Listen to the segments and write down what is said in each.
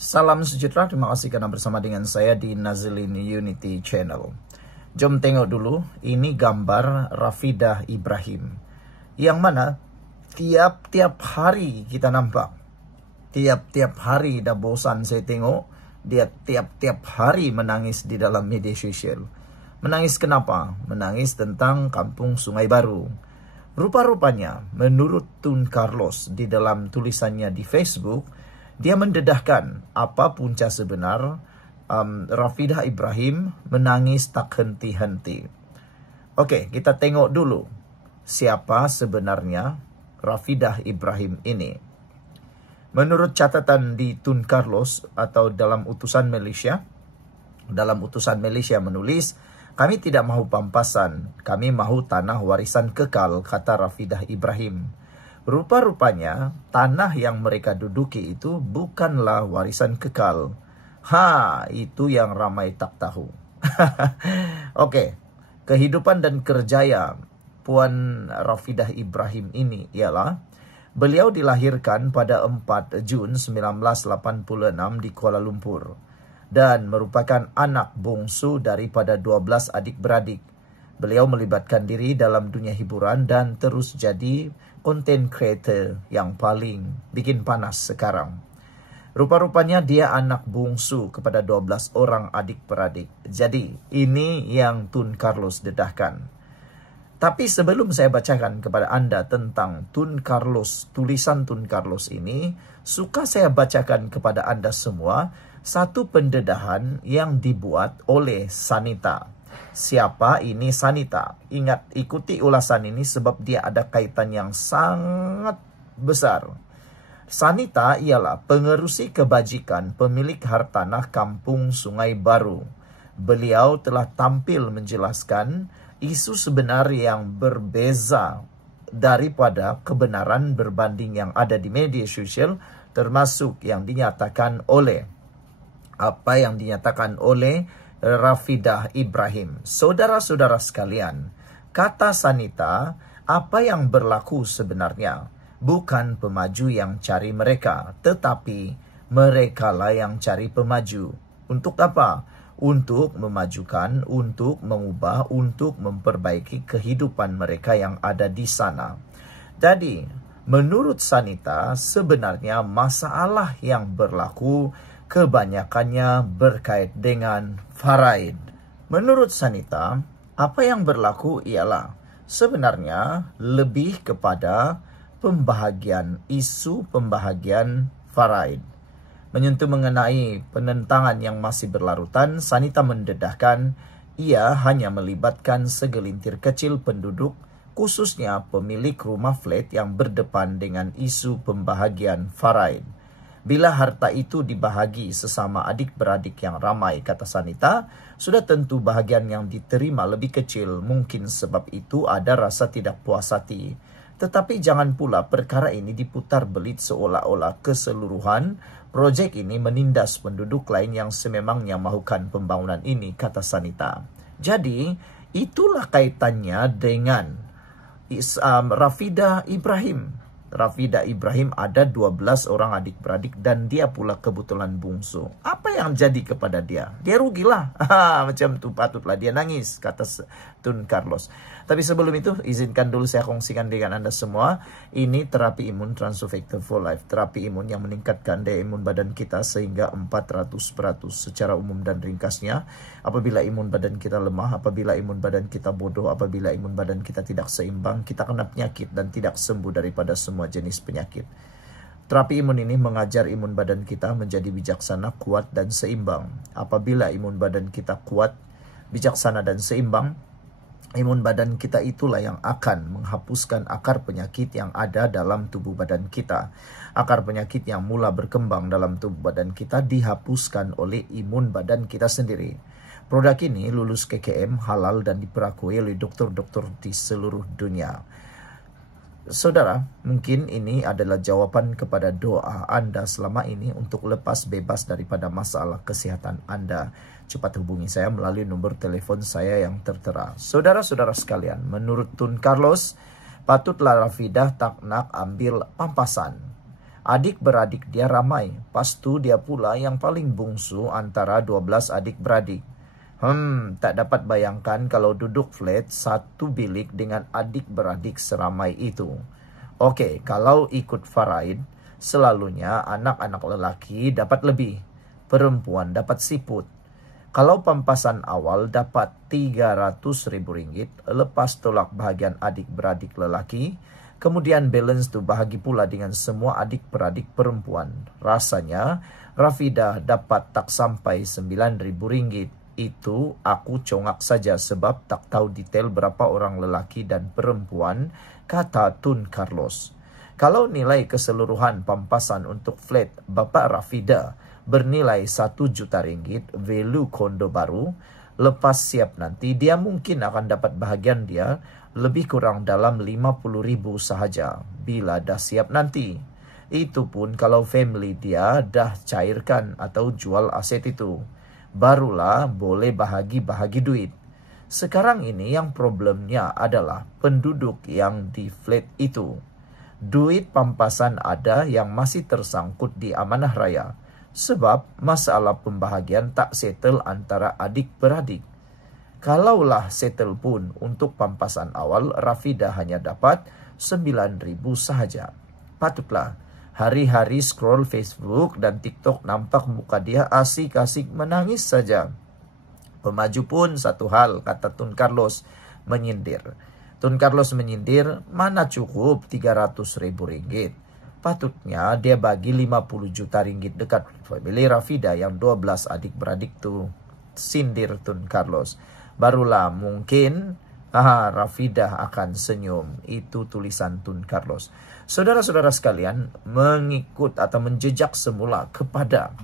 Salam sejahtera, terima kasih karena bersama dengan saya di Nazilin Unity Channel. Jom tengok dulu, ini gambar Rafidah Ibrahim. Yang mana tiap-tiap hari kita nampak. Tiap-tiap hari dah bosan saya tengok, dia tiap-tiap hari menangis di dalam media sosial. Menangis kenapa? Menangis tentang kampung Sungai Baru. Rupa-rupanya, menurut Tun Carlos di dalam tulisannya di Facebook, dia mendedahkan apa punca sebenar Rafidah Ibrahim menangis tak henti-henti. Oke, kita tengok dulu siapa sebenarnya Rafidah Ibrahim ini. Menurut catatan di Tun Carlos atau dalam utusan Malaysia menulis, kami tidak mahu pampasan, kami mahu tanah warisan kekal, kata Rafidah Ibrahim. Rupa-rupanya tanah yang mereka duduki itu bukanlah warisan kekal. Itu yang ramai tak tahu. Oke, kehidupan dan kerjaya Puan Rafidah Ibrahim ini ialah beliau dilahirkan pada 4 Jun 1986 di Kuala Lumpur dan merupakan anak bungsu daripada 12 adik-beradik. Beliau melibatkan diri dalam dunia hiburan dan terus jadi content creator yang paling bikin panas sekarang. Rupa-rupanya dia anak bungsu kepada 12 orang adik-beradik. Jadi ini yang Tun Carlos dedahkan. Tapi sebelum saya bacakan kepada Anda tentang Tun Carlos, tulisan Tun Carlos ini, suka saya bacakan kepada Anda semua satu pendedahan yang dibuat oleh Sanita. Siapa ini Sanita? Ingat, ikuti ulasan ini sebab dia ada kaitan yang sangat besar. Sanita ialah pengerusi kebajikan pemilik hartanah kampung Sungai Baru. Beliau telah tampil menjelaskan isu sebenar yang berbeza daripada kebenaran berbanding yang ada di media sosial, termasuk yang dinyatakan oleh Rafidah Ibrahim. Saudara-saudara sekalian, kata Sanita, apa yang berlaku sebenarnya bukan pemaju yang cari mereka, tetapi merekalah yang cari pemaju. Untuk apa? Untuk memajukan, untuk mengubah, untuk memperbaiki kehidupan mereka yang ada di sana. Jadi, menurut Sanita, sebenarnya masalah yang berlaku kebanyakannya berkait dengan faraid. Menurut Sanita, apa yang berlaku ialah sebenarnya lebih kepada isu pembahagian faraid. Menyentuh mengenai penentangan yang masih berlarutan, Sanita mendedahkan ia hanya melibatkan segelintir kecil penduduk, khususnya pemilik rumah flat yang berdepan dengan isu pembahagian faraid. Bila harta itu dibahagi sesama adik-beradik yang ramai, kata Sanita, sudah tentu bahagian yang diterima lebih kecil. Mungkin sebab itu ada rasa tidak puas hati. Tetapi jangan pula perkara ini diputar belit seolah-olah keseluruhan projek ini menindas penduduk lain yang sememangnya mahukan pembangunan ini, kata Sanita. Jadi, itulah kaitannya dengan Rafidah Ibrahim. Rafidah Ibrahim ada 12 orang adik-beradik dan dia pula kebetulan bungsu. Apa yang jadi kepada dia? Dia rugilah. Macam tu patutlah dia nangis, kata Tun Carlos. Tapi sebelum itu, izinkan dulu saya kongsikan dengan Anda semua. Ini terapi imun Transofactor for Life. Terapi imun yang meningkatkan daya imun badan kita sehingga 400% secara umum dan ringkasnya. Apabila imun badan kita lemah, apabila imun badan kita bodoh, apabila imun badan kita tidak seimbang, kita kena penyakit dan tidak sembuh daripada semua jenis penyakit. Terapi imun ini mengajar imun badan kita menjadi bijaksana, kuat, dan seimbang. Apabila imun badan kita kuat, bijaksana, dan seimbang, imun badan kita itulah yang akan menghapuskan akar penyakit yang ada dalam tubuh badan kita. Akar penyakit yang mula berkembang dalam tubuh badan kita dihapuskan oleh imun badan kita sendiri. Produk ini lulus KKM, halal, dan diperakui oleh dokter-dokter di seluruh dunia. Saudara, mungkin ini adalah jawaban kepada doa Anda selama ini untuk lepas bebas daripada masalah kesehatan Anda. Cepat hubungi saya melalui nomor telepon saya yang tertera. Saudara-saudara sekalian, menurut Tun Carlos, patutlah Rafidah tak nak ambil pampasan. Adik-beradik dia ramai. Pastu dia pula yang paling bungsu antara 12 adik-beradik. Tak dapat bayangkan kalau duduk flat satu bilik dengan adik-beradik seramai itu. Okey, kalau ikut faraid, selalunya anak-anak lelaki dapat lebih. Perempuan dapat siput. Kalau pampasan awal dapat RM300,000 lepas tolak bahagian adik-beradik lelaki, kemudian balance tu bahagi pula dengan semua adik-beradik perempuan. Rasanya Rafidah dapat tak sampai RM9,000. Itu aku congak saja sebab tak tahu detail berapa orang lelaki dan perempuan, kata Tun Carlos. Kalau nilai keseluruhan pampasan untuk flat Bapak Rafidah bernilai RM1 juta, value kondo baru, lepas siap nanti dia mungkin akan dapat bahagian dia lebih kurang dalam RM50,000 sahaja bila dah siap nanti. Itu pun kalau family dia dah cairkan atau jual aset itu. Barulah boleh bahagi-bahagi duit. Sekarang ini yang problemnya adalah penduduk yang di flat itu. Duit pampasan ada yang masih tersangkut di amanah raya. Sebab masalah pembahagian tak settle antara adik-beradik. Kalaulah settle pun untuk pampasan awal, Rafidah hanya dapat RM9,000 sahaja. Patutlah hari-hari scroll Facebook dan TikTok nampak muka dia asik-asik menangis saja. Pemaju pun satu hal, kata Tun Carlos menyindir. Tun Carlos menyindir, mana cukup RM300,000. Patutnya dia bagi RM50 juta dekat family Rafidah yang 12 adik-beradik tu. Sindir Tun Carlos. Barulah mungkin Rafidah akan senyum. Itu tulisan Tun Carlos. Saudara-saudara sekalian, mengikut atau menjejak semula kepada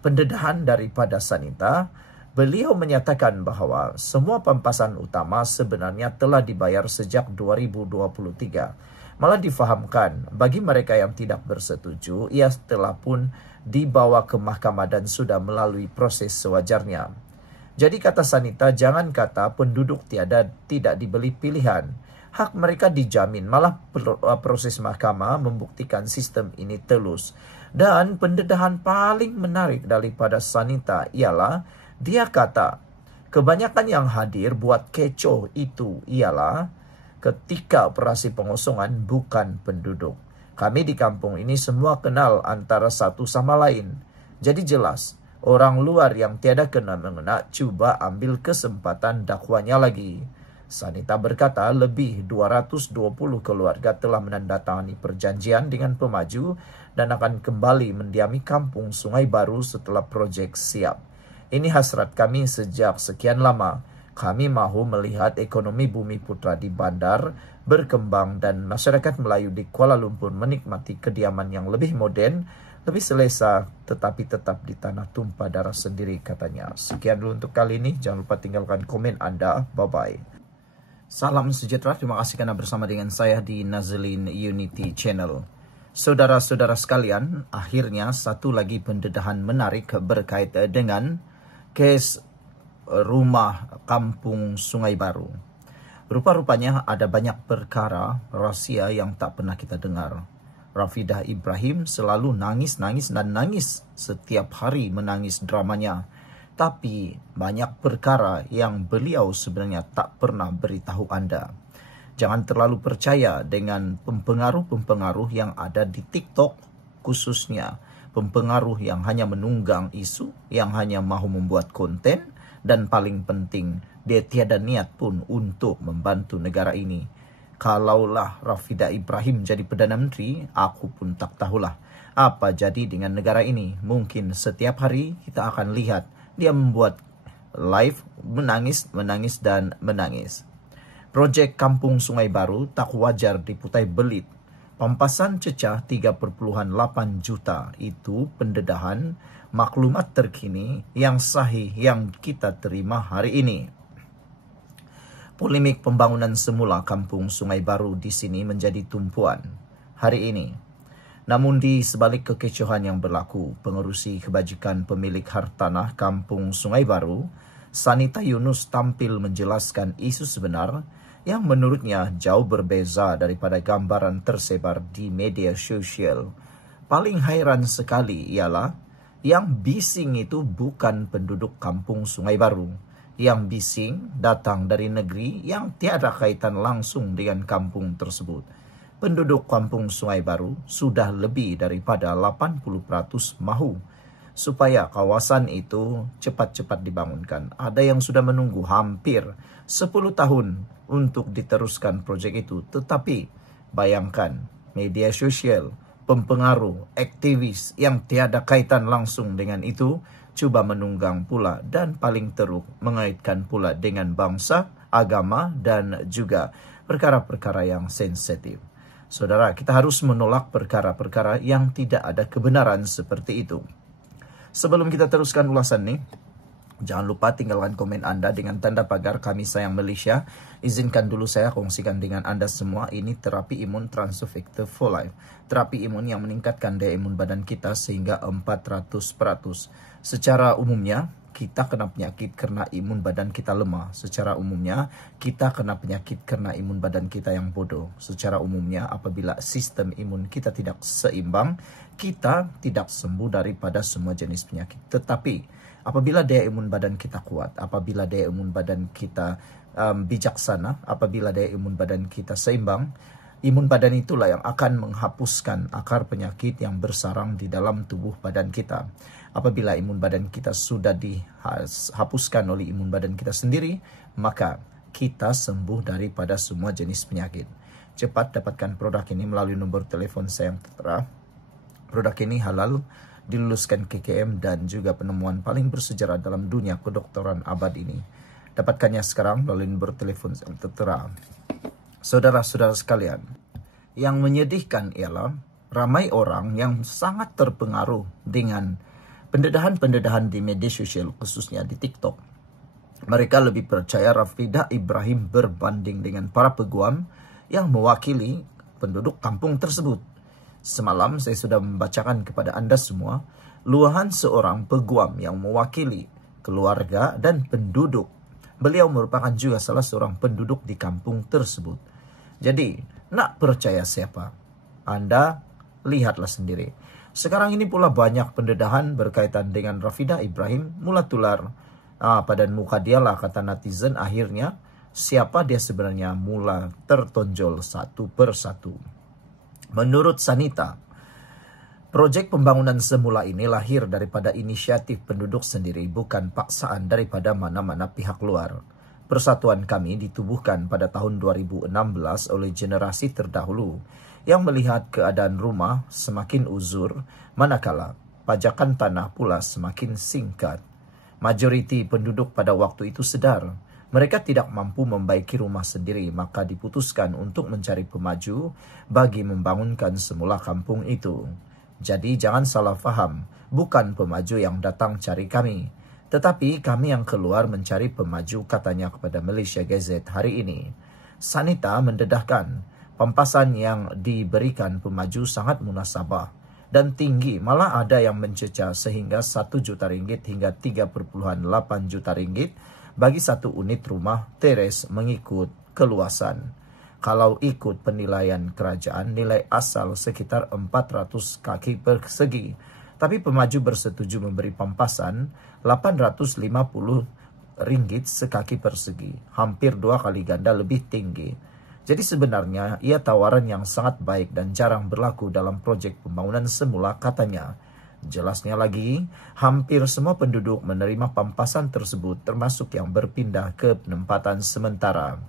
pendedahan daripada Sanita, beliau menyatakan bahawa semua pampasan utama sebenarnya telah dibayar sejak 2023. Malah difahamkan bagi mereka yang tidak bersetuju, ia telah pun dibawa ke mahkamah dan sudah melalui proses sewajarnya. Jadi kata Sanita, jangan kata penduduk tidak dibeli pilihan. Hak mereka dijamin, malah proses mahkamah membuktikan sistem ini telus. Dan pendedahan paling menarik daripada Sanita ialah, dia kata, kebanyakan yang hadir buat kecoh itu ialah ketika operasi pengosongan bukan penduduk. Kami di kampung ini semua kenal antara satu sama lain. Jadi jelas, orang luar yang tiada kena-mengena cuba ambil kesempatan dakwanya lagi. Sanita berkata lebih 220 keluarga telah menandatangani perjanjian dengan pemaju dan akan kembali mendiami kampung Sungai Baru setelah projek siap. Ini hasrat kami sejak sekian lama. Kami mahu melihat ekonomi Bumi Putra di bandar berkembang dan masyarakat Melayu di Kuala Lumpur menikmati kediaman yang lebih moden, lebih selesa, tetapi tetap di tanah tumpah darah sendiri, katanya. Sekian dulu untuk kali ini. Jangan lupa tinggalkan komen Anda. Bye-bye. Salam sejahtera. Terima kasih karena bersama dengan saya di Nazlin Unity Channel. Saudara-saudara sekalian, akhirnya satu lagi pendedahan menarik berkait dengan kes rumah kampung Sungai Baru. Rupa-rupanya ada banyak perkara rahsia yang tak pernah kita dengar. Rafidah Ibrahim selalu nangis setiap hari menangis dramanya. Tapi banyak perkara yang beliau sebenarnya tak pernah beritahu Anda. Jangan terlalu percaya dengan pempengaruh-pempengaruh yang ada di TikTok khususnya. Pempengaruh yang hanya menunggang isu, yang hanya mahu membuat konten, dan paling penting, dia tiada niat pun untuk membantu negara ini. Kalaulah Rafidah Ibrahim jadi Perdana Menteri, aku pun tak tahulah apa jadi dengan negara ini. Mungkin setiap hari kita akan lihat dia membuat live menangis dan menangis. Projek Kampung Sungai Baru tak wajar diputai belit. Pampasan cecah 3,8 juta itu pendedahan maklumat terkini yang sahih yang kita terima hari ini. Polemik pembangunan semula Kampung Sungai Baru di sini menjadi tumpuan hari ini. Namun di sebalik kekecohan yang berlaku, pengerusi kebajikan pemilik hartanah Kampung Sungai Baru, Sanita Yunus tampil menjelaskan isu sebenar yang menurutnya jauh berbeza daripada gambaran tersebar di media sosial. Paling hairan sekali ialah yang bising itu bukan penduduk kampung Sungai Baru. Yang bising datang dari negeri yang tiada kaitan langsung dengan kampung tersebut. Penduduk kampung Sungai Baru sudah lebih daripada 80% mahu supaya kawasan itu cepat-cepat dibangunkan. Ada yang sudah menunggu hampir 10 tahun untuk diteruskan proyek itu. Tetapi bayangkan media sosial, pempengaruh, aktivis yang tiada kaitan langsung dengan itu cuba menunggang pula dan paling teruk mengaitkan pula dengan bangsa, agama dan juga perkara-perkara yang sensitif. Saudara, kita harus menolak perkara-perkara yang tidak ada kebenaran seperti itu. Sebelum kita teruskan ulasan nih, jangan lupa tinggalkan komen Anda dengan tanda pagar Kami Sayang Malaysia. Izinkan dulu saya kongsikan dengan Anda semua, ini terapi imun Transofector for Life. Terapi imun yang meningkatkan daya imun badan kita sehingga 400%. Secara umumnya, kita kena penyakit karena imun badan kita lemah. Secara umumnya, kita kena penyakit karena imun badan kita yang bodoh. Secara umumnya, apabila sistem imun kita tidak seimbang, kita tidak sembuh daripada semua jenis penyakit. Tetapi, apabila daya imun badan kita kuat, apabila daya imun badan kita bijaksana, apabila daya imun badan kita seimbang, imun badan itulah yang akan menghapuskan akar penyakit yang bersarang di dalam tubuh badan kita. Apabila imun badan kita sudah dihapuskan oleh imun badan kita sendiri, maka kita sembuh daripada semua jenis penyakit. Cepat dapatkan produk ini melalui nomor telepon saya yang tertera. Produk ini halal, diluluskan KKM dan juga penemuan paling bersejarah dalam dunia kedokteran abad ini. Dapatkannya sekarang melalui nomor telepon yang tertera. Saudara-saudara sekalian, yang menyedihkan ialah ramai orang yang sangat terpengaruh dengan pendedahan-pendedahan di media sosial, khususnya di TikTok. Mereka lebih percaya Rafidah Ibrahim berbanding dengan para peguam yang mewakili penduduk kampung tersebut. Semalam saya sudah membacakan kepada Anda semua luahan seorang peguam yang mewakili keluarga dan penduduk. Beliau merupakan juga salah seorang penduduk di kampung tersebut. Jadi, nak percaya siapa? Anda lihatlah sendiri. Sekarang ini pula banyak pendedahan berkaitan dengan Rafidah Ibrahim. Mula tular pada muka dia lah, kata netizen. Akhirnya, siapa dia sebenarnya mula tertonjol satu persatu. Menurut Sanita, proyek pembangunan semula ini lahir daripada inisiatif penduduk sendiri, bukan paksaan daripada mana-mana pihak luar. Persatuan kami ditubuhkan pada tahun 2016 oleh generasi terdahulu yang melihat keadaan rumah semakin uzur, manakala pajakan tanah pula semakin singkat. Majoriti penduduk pada waktu itu sedar mereka tidak mampu membaiki rumah sendiri, maka diputuskan untuk mencari pemaju bagi membangunkan semula kampung itu. Jadi jangan salah faham, bukan pemaju yang datang cari kami, tetapi kami yang keluar mencari pemaju, katanya kepada Malaysia Gazette hari ini. Sanita mendedahkan pampasan yang diberikan pemaju sangat munasabah dan tinggi, malah ada yang mencecah sehingga 1 juta ringgit hingga 3,8 juta ringgit bagi satu unit rumah teres mengikut keluasan. Kalau ikut penilaian kerajaan, nilai asal sekitar 400 kaki persegi. Tapi pemaju bersetuju memberi pampasan 850 ringgit sekaki persegi. Hampir 2 kali ganda lebih tinggi. Jadi sebenarnya ia tawaran yang sangat baik dan jarang berlaku dalam proyek pembangunan semula, katanya. Jelasnya lagi, hampir semua penduduk menerima pampasan tersebut termasuk yang berpindah ke penempatan sementara.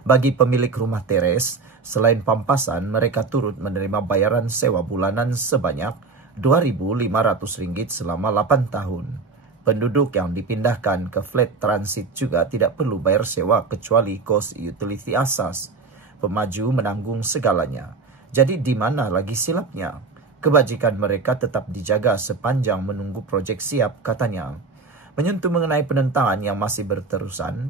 Bagi pemilik rumah teres, selain pampasan, mereka turut menerima bayaran sewa bulanan sebanyak RM2.500 selama 8 tahun. Penduduk yang dipindahkan ke flat transit juga tidak perlu bayar sewa kecuali kos utility asas. Pemaju menanggung segalanya. Jadi di mana lagi silapnya? Kebajikan mereka tetap dijaga sepanjang menunggu proyek siap, katanya. Menyentuh mengenai penentangan yang masih berterusan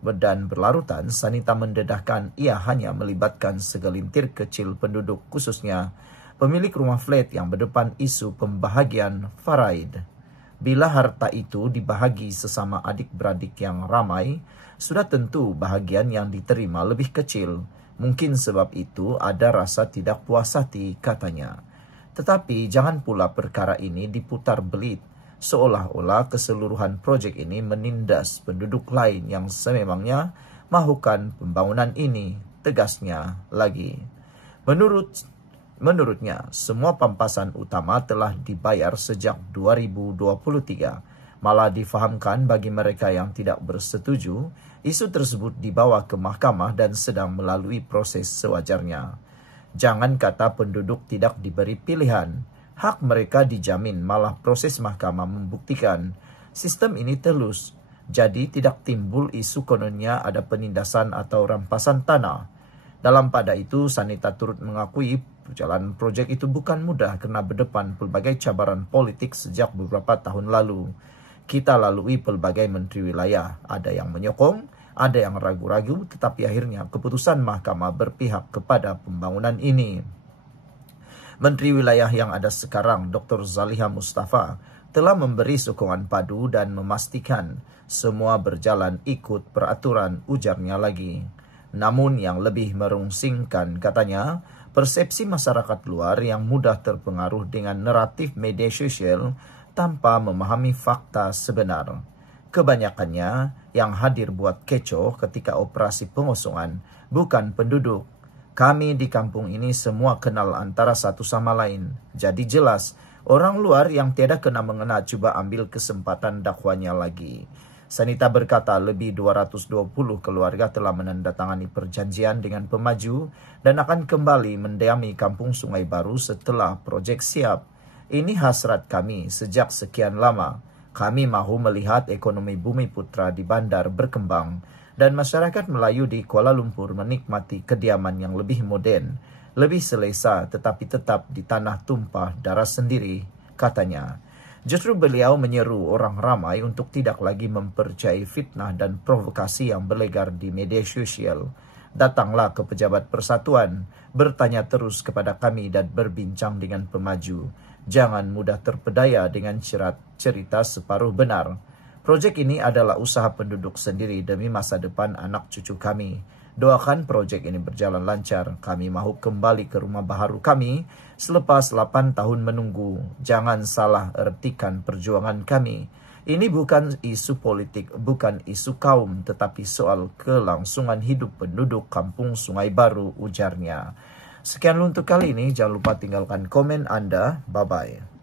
dan berlarutan, Sanita mendedahkan ia hanya melibatkan segelintir kecil penduduk, khususnya pemilik rumah flat yang berdepan isu pembahagian faraid. Bila harta itu dibahagi sesama adik-beradik yang ramai, sudah tentu bahagian yang diterima lebih kecil. Mungkin sebab itu ada rasa tidak puas hati, katanya. Tetapi jangan pula perkara ini diputar belit, seolah-olah keseluruhan proyek ini menindas penduduk lain yang sememangnya mahukan pembangunan ini, tegasnya lagi. Menurutnya, semua pampasan utama telah dibayar sejak 2023. Malah difahamkan bagi mereka yang tidak bersetuju, isu tersebut dibawa ke mahkamah dan sedang melalui proses sewajarnya. Jangan kata penduduk tidak diberi pilihan, hak mereka dijamin, malah proses mahkamah membuktikan sistem ini telus. Jadi tidak timbul isu kononnya ada penindasan atau rampasan tanah. Dalam pada itu, Sanita turut mengakui perjalanan proyek itu bukan mudah karena berdepan pelbagai cabaran politik sejak beberapa tahun lalu. Kita lalui pelbagai menteri wilayah, ada yang menyokong, ada yang ragu-ragu, tetapi akhirnya keputusan mahkamah berpihak kepada pembangunan ini. Menteri wilayah yang ada sekarang, Dr. Zaliha Mustafa, telah memberi sokongan padu dan memastikan semua berjalan ikut peraturan, ujarnya lagi. Namun yang lebih merungsingkan, katanya, persepsi masyarakat luar yang mudah terpengaruh dengan naratif media sosial tanpa memahami fakta sebenar. Kebanyakannya yang hadir buat kecoh ketika operasi pengosongan bukan penduduk. Kami di kampung ini semua kenal antara satu sama lain. Jadi jelas, orang luar yang tiada kena mengena cuba ambil kesempatan dakwanya lagi. Sanita berkata lebih 220 keluarga telah menandatangani perjanjian dengan pemaju dan akan kembali mendiami kampung Sungai Baru setelah proyek siap. Ini hasrat kami sejak sekian lama. Kami mahu melihat ekonomi Bumi Putra di bandar berkembang dan masyarakat Melayu di Kuala Lumpur menikmati kediaman yang lebih moden, lebih selesa tetapi tetap di tanah tumpah darah sendiri, katanya. Justru beliau menyeru orang ramai untuk tidak lagi mempercayai fitnah dan provokasi yang berlegar di media sosial. Datanglah ke pejabat persatuan, bertanya terus kepada kami dan berbincang dengan pemaju. Jangan mudah terpedaya dengan cerita separuh benar. Proyek ini adalah usaha penduduk sendiri demi masa depan anak cucu kami. Doakan proyek ini berjalan lancar. Kami mahu kembali ke rumah baharu kami selepas 8 tahun menunggu. Jangan salah ertikan perjuangan kami. Ini bukan isu politik, bukan isu kaum, tetapi soal kelangsungan hidup penduduk kampung Sungai Baru, ujarnya. Sekian untuk kali ini, jangan lupa tinggalkan komen Anda. Bye-bye.